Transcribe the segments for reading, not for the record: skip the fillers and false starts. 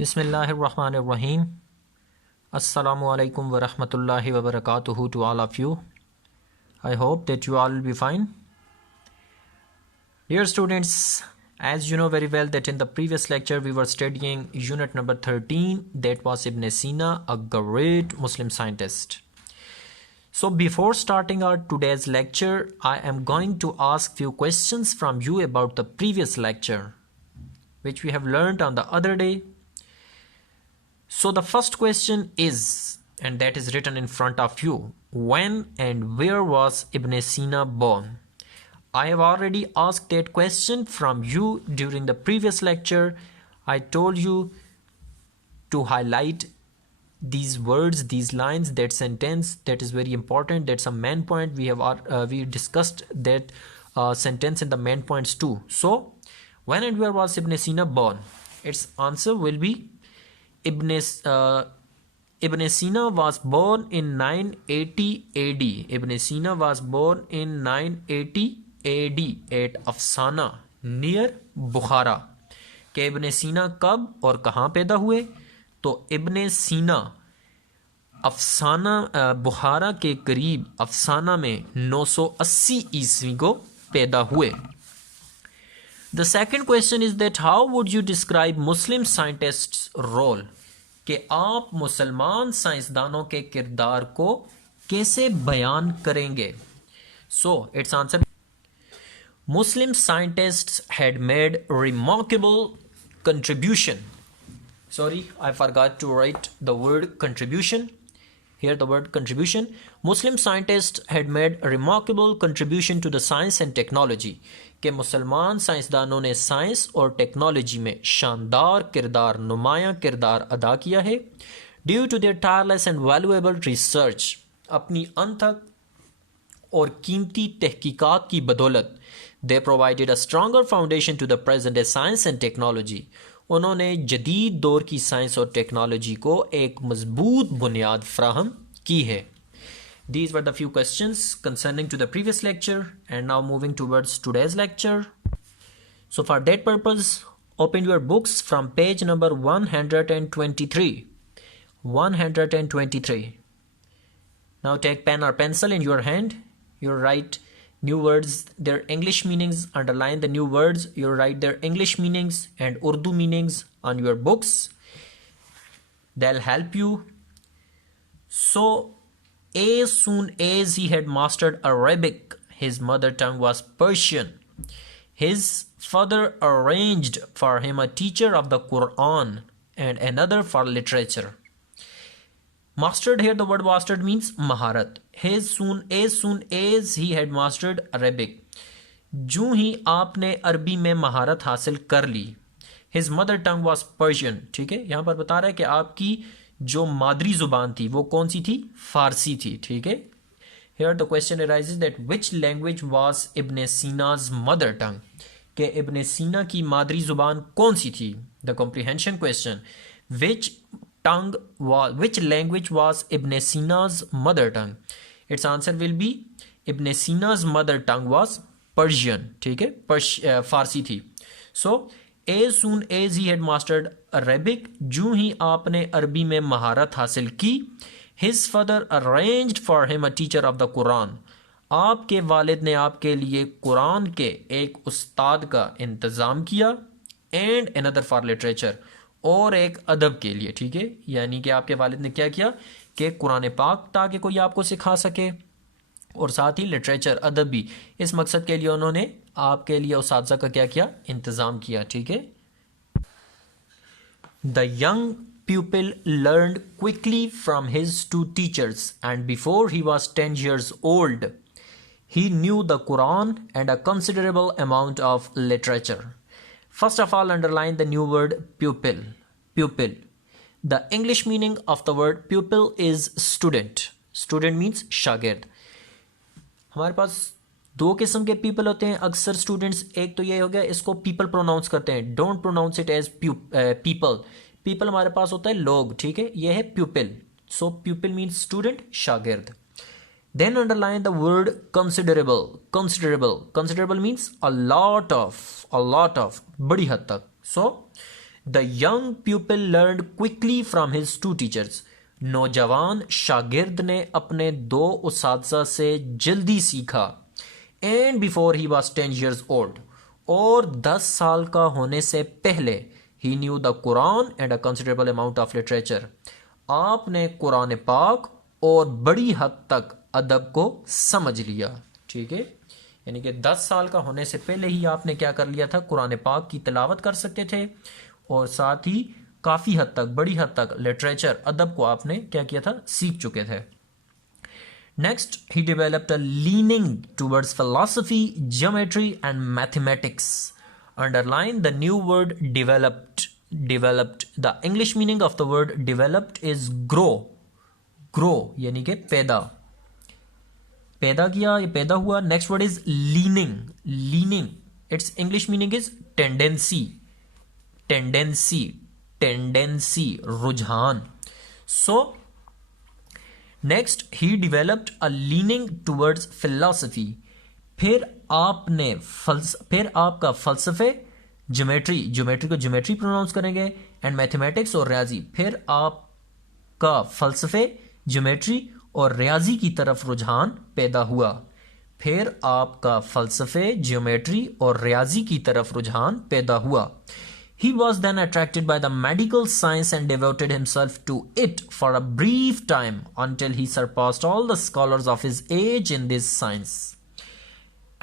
Bismillahirrahmanirrahim. Assalamu alaikum wa rahmatullahi wa barakatuhu to all of you. I hope that you all will be fine. Dear students, as you know very well that in the previous lecture we were studying unit number 13, that was Ibn-e-Sina, a great Muslim scientist. So before starting our today's lecture, I am going to ask few questions from you about the previous lecture, which we have learned on the other day. So the first question is, and that is written in front of you, when and where was Ibn-e-Sina born? I have already asked that question from you during the previous lecture. I told you to highlight these words, these lines, that sentence, that is very important. That's a main point. We discussed that sentence in the main points too. So when and where was Ibn-e-Sina born? Its answer will be Ibn-e-Sina was born in 980 AD. Ibn-e-Sina was born in 980 AD at Afsana near Bukhara. कि इब्न-e-Sina कब और कहाँ पैदा हुए? तो इब्न-e-Sina अफसाना बुखारा के करीब अफसाना में 980 ईस्वी को पैदा हुए. The second question is that how would you describe Muslim scientists' role? कि आप मुसलमान साइंसदानों के किरदार को कैसे बयान करेंगे? So its answer: Muslim scientists had made remarkable contribution. Sorry, I forgot to write the word contribution. Here the word contribution. Muslim scientists had made a remarkable contribution to the science and technology. कि मुसलमान साइंसदानों ने science और technology में शानदार किरदार, नुमायां किरदार अदा किया है. Due to their tireless and valuable research, अपनी अनथक और कीमती तहकीकात की बदौलत, they provided a stronger foundation to the present day science and technology. उन्होंने जदीद दौर की साइंस और टेक्नोलॉजी को एक मजबूत बुनियाद फ्राहम की है. These were the few questions concerning to the previous lecture, and now moving towards today's lecture. So for that purpose, open your books from page number 123. 123. Now take pen or pencil in your hand. You write new words, their English meanings, underline the new words. You write their English meanings and Urdu meanings on your books. They'll help you. So as soon as he had mastered Arabic, his mother tongue was Persian. His father arranged for him a teacher of the Quran and another for literature. Mastered, here the word mastered means maharat. As soon as he had mastered Arabic, जो ही आपने अरबी में महारत हासिल कर ली. His mother tongue was Persian. ठीक है, यहाँ पर बता रहा है कि आपकी जो मादरी जुबान थी वो कौन सी थी? फारसी थी. ठीक है. Here the question arises that which language was Ibn-e-Sina's mother tongue? कि इब्न-e-Sina की मादरी जुबान कौन सी थी? The comprehension question. Which language was Ibn-e-Sina's mother tongue? Its answer will be Ibn-e-Sina's mother tongue was Persian. ठीक है, फारसी थी. So as soon as he had mastered Arabic, जो ही आपने अरबी में महारत हासिल की, his father arranged for him a teacher of the Quran. आपके वालिद ने आपके लिए कुरान के एक उस्ताद का इंतज़ाम किया. and another for literature, और एक अदब के लिए. ठीक है, यानी कि आपके वालिद ने क्या किया कि कुरान पाक ताकि कोई आपको सिखा सके, और साथ ही लिटरेचर, अदब भी. इस मकसद के लिए उन्होंने आपके लिए उस्ताद का क्या किया? इंतज़ाम किया. ठीक है. The young pupil learned quickly from his two teachers, and before he was 10 years old, he knew the Quran and a considerable amount of literature. First of all, underline the new word pupil. Pupil. The English meaning of the word pupil is student. Student means शागिर्द. हमारे पास दो किस्म के people होते हैं अक्सर students. एक तो ये हो गया, इसको पीपल प्रोनाउंस करते हैं. Don't pronounce it as people. People हमारे पास होता है लोग. ठीक है, ये है pupil. So pupil means student, शागिर्द. Then underline the word considerable. Considerable. Considerable means a lot of, बड़ी हद तक. So the young pupil learned quickly from his two teachers. नौजवान शागिर्द ने अपने दो उस्ताद से जल्दी सीखा. And before he was 10 years old. और 10 साल का होने से पहले ही knew the Quran and a considerable amount of literature. आपने कुरान पाक और बड़ी हद तक अदब को समझ लिया. ठीक है, यानी कि 10 साल का होने से पहले ही आपने क्या कर लिया था, कुरान पाक की तिलावत कर सकते थे और साथ ही काफ़ी हद तक, बड़ी हद तक लिटरेचर, अदब को आपने क्या किया था, सीख चुके थे. Next, he developed a leaning towards philosophy, geometry and mathematics. Underline the new word developed. Developed, the English meaning of the word developed is grow. Grow यानी कि पैदा, पैदा किया, ये पैदा हुआ. Next word is leaning. Leaning, its English meaning is tendency. Tendency, tendency, रुझान. So next, he developed a leaning towards philosophy. फिर आपका फलसफे, ज्योमेट्री, ज्योमेट्री को ज्योमेट्री प्रोनाउंस करेंगे, एंड मैथमेटिक्स और रियाजी. फिर आपका फलसफे, ज्योमेट्री और रियाजी की तरफ रुझान पैदा हुआ. फिर आपका फलसफे, ज्योमेट्री और रियाजी की तरफ रुझान पैदा हुआ. He was then attracted by the medical science and devoted himself to it for a brief time until he surpassed all the scholars of his age in this science.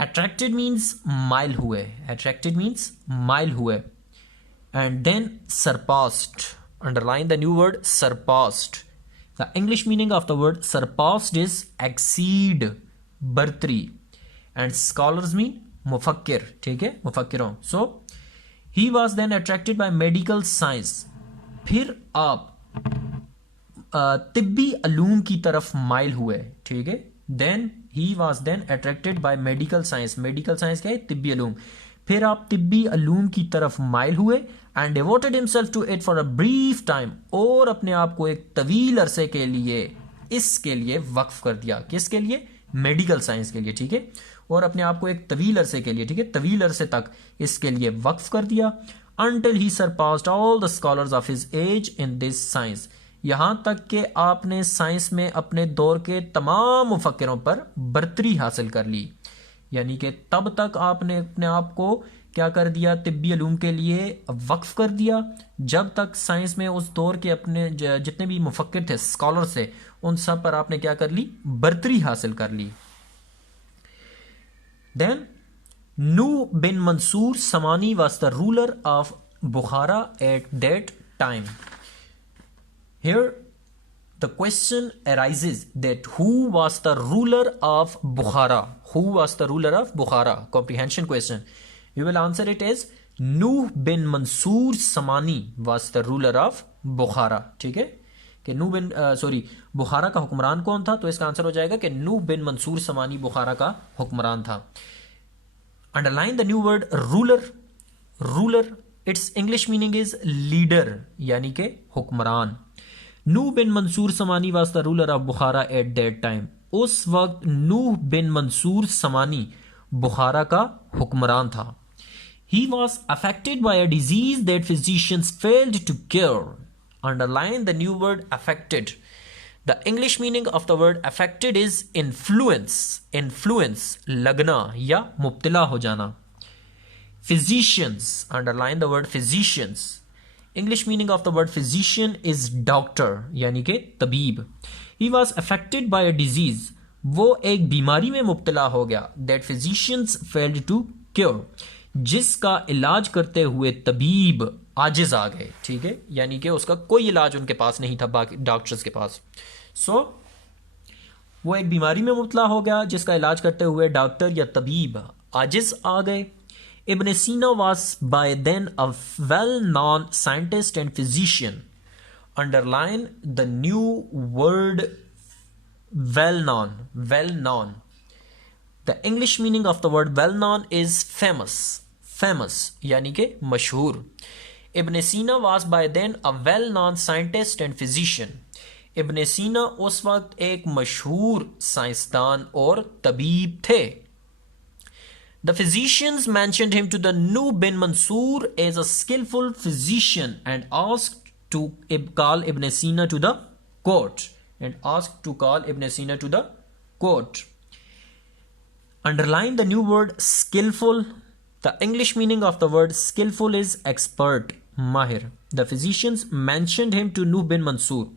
Attracted means mile हुए. Attracted means mile हुए. And then surpassed. Underline the new word surpassed. The English meaning of the word surpassed is exceed, बर्तरी. And scholars mean मुफक्किर. ठीक है, मुफक्किरों. So he was then attracted by medical science. फिर आप तिब्बी अलूम की तरफ mile हुए. ठीक है, then he was then attracted by medical science. medical science क्या है, तिब्बी अलूम. फिर आप तिब्बी अलूम की तरफ माइल हुए and devoted himself to it for a brief time. और अपने आप को एक तवील अरसे के लिए इसके लिए वक्फ कर दिया. किसके लिए, मेडिकल साइंस के लिए. ठीक है, और अपने आप को एक तवील अरसे के लिए, ठीक है, तवील अरसे तक इसके लिए वक्फ कर दिया. until he surpassed all the scholars of his age in this science. यहां तक कि आपने साइंस में अपने दौर के तमाम मुफक्किरों पर बर्तरी हासिल कर ली. यानी कि तब तक आपने अपने आप को क्या कर दिया, तिब्बी अलूम के लिए वक्फ कर दिया, जब तक साइंस में उस दौर के अपने जितने भी मुफक्किर थे, स्कॉलर थे, उन सब पर आपने क्या कर ली, बर्तरी हासिल कर ली. Then Nuh bin Mansur Samani was the ruler of Bukhara at that time. Here the question arises that who was the ruler of Bukhara? Who was the ruler of Bukhara? Comprehension question. You will answer it as Nuh bin Mansur Samani was the ruler of Bukhara. ठीक है, कि नूह बिन बुखारा का हुक्मरान कौन था, तो इसका answer हो जाएगा कि नूह बिन मंसूर समानी बुखारा का हुक्मरान था. Underline the new word ruler. Ruler, its English meaning is leader, यानी कि हुक्मरान. Nuh bin Mansur Samani was the ruler of Bukhara at that time. उस वक्त नूह बिन मंसूर समानी बुखारा का हुक्मरान था. He was affected by a disease that physicians failed to cure. Underline the new word affected. The English meaning of the word affected is influence. Influence, लगना या मुब्तला हो जाना. Physicians, underline the word physicians. English meaning of the word physician is doctor, यानी कि तबीब. He was affected by a disease. वो एक बीमारी में मुब्तला हो गया. That physicians failed to cure. जिसका इलाज करते हुए तबीब आजिज आ गए. ठीक है, यानी कि उसका कोई इलाज उनके पास नहीं था, बाकी डॉक्टर्स के पास. वो एक बीमारी में मुब्तला हो गया जिसका इलाज करते हुए डॉक्टर या तबीब आजिज आ गए. Ibn Sina was by then a well-known scientist and physician. Underline the new word well-known. Well-known. The English meaning of the word well-known is famous. Famous, यानी कि मशहूर. Ibn Sina was by then a well-known scientist and physician. Ibn Sina उस वक्त एक मशहूर साइंसदान और तबीब थे. The physicians mentioned him to the Nuh bin Mansur as a skillful physician and asked to call Ibn-e-Sina to the court. Underline the new word skillful. The English meaning of the word skillful is expert, mahir. The physicians mentioned him to Nuh bin Mansur.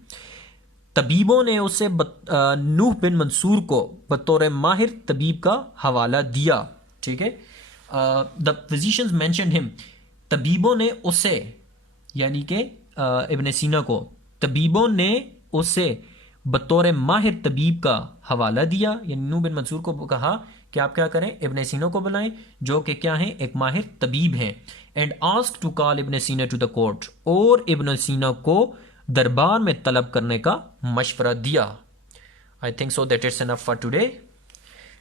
तबीबों ने उसे नूह bin Mansoor को बतौर माहिर तबीब का हवाला दिया. ठीक है. The physicians mentioned him. तबीबों ने उसे यानी कि इब्न सीना को तबीबों ने उसे बतौर माहिर तबीब का हवाला दिया. यानी नूह बिन मंसूर को कहा कि आप क्या करें, इब्न सीना को बुलाएं जो कि क्या हैं, एक माहिर तबीब हैं. एंड आस्क टू कॉल इब्न सीना टू द कोर्ट. और इब्न सीना को दरबार में तलब करने का मशवरा दिया. I think so that it's enough for today.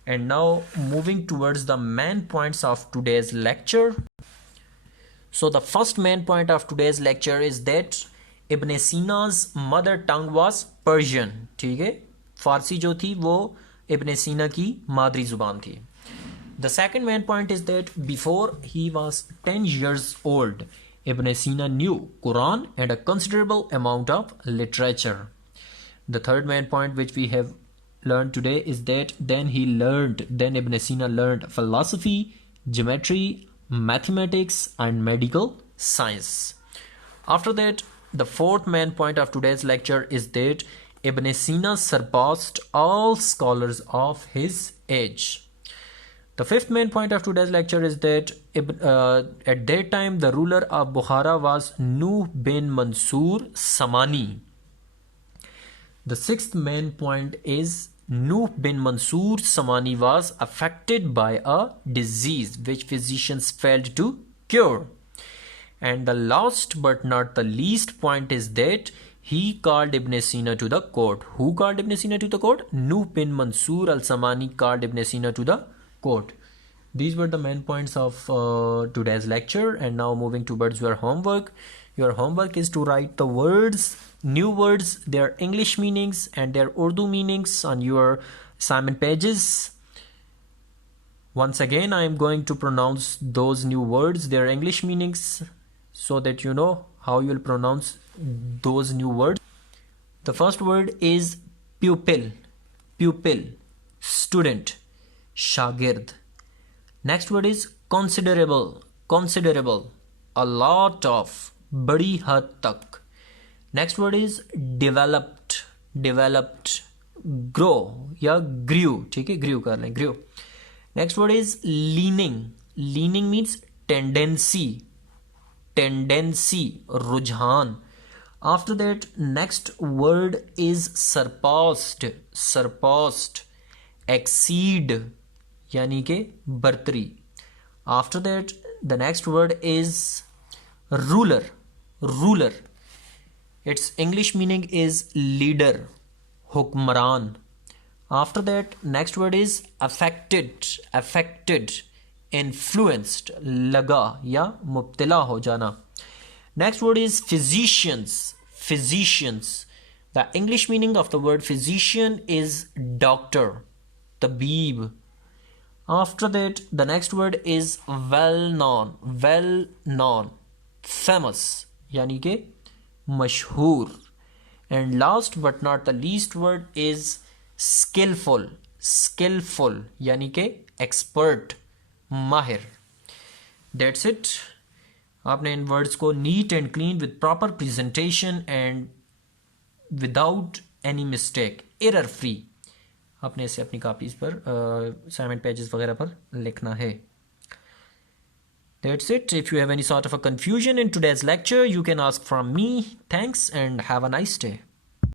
And now moving towards the main points of today's lecture. So the first main point of today's lecture is that Ibn Sina's mother tongue was Persian. ठीक है, फारसी जो थी वो इब्न सीना की मादरी जुबान थी. The second main point is that before he was 10 years old, Ibn Sina knew Quran and a considerable amount of literature. The third main point which we have learned today is that then Ibn Sina learned philosophy, geometry, mathematics and medical science. After that, the fourth main point of today's lecture is that Ibn Sina surpassed all scholars of his age. The fifth main point of today's lecture is that at that time the ruler of Bukhara was Nuh bin Mansur Samani. The sixth main point is Nuh bin Mansur Samani was affected by a disease which physicians failed to cure. And the last but not the least point is that he called Ibn Sina to the court. Who called Ibn Sina to the court? Nuh bin Mansur al-Samani called Ibn Sina to the court. These were the main points of today's lecture. And now moving towards your homework. Your homework is to write the words, new words, their English meanings and their Urdu meanings on your assignment pages. Once again, I am going to pronounce those new words, their English meanings, so that you know how you will pronounce those new words. The first word is pupil, student, shagird. Next word is considerable, a lot of, badi had tak. Next word is developed, grow या grew. ठीक है, grew कर लें, grew. Next word is leaning means tendency, रुझान. After that, next word is surpassed, exceed यानी के बर्तरी. After that, the next word is ruler. Its English meaning is leader, hukmran. After that, next word is affected, influenced, लगा या मुब्तला हो जाना. Next word is physicians. The English meaning of the word physician is doctor, tabib. After that, the next word is well known, famous यानी के मशहूर. And last but not the least word is skillful यानी के expert, माहिर. That's it. आपने इन words को neat and clean with proper presentation and without any mistake, error free, आपने इसे अपनी कापीज़ पर असाइनमेंट पेजेस वगैरह पर लिखना है. That's it. If you have any sort of a confusion in today's lecture, you can ask from me. Thanks and have a nice day.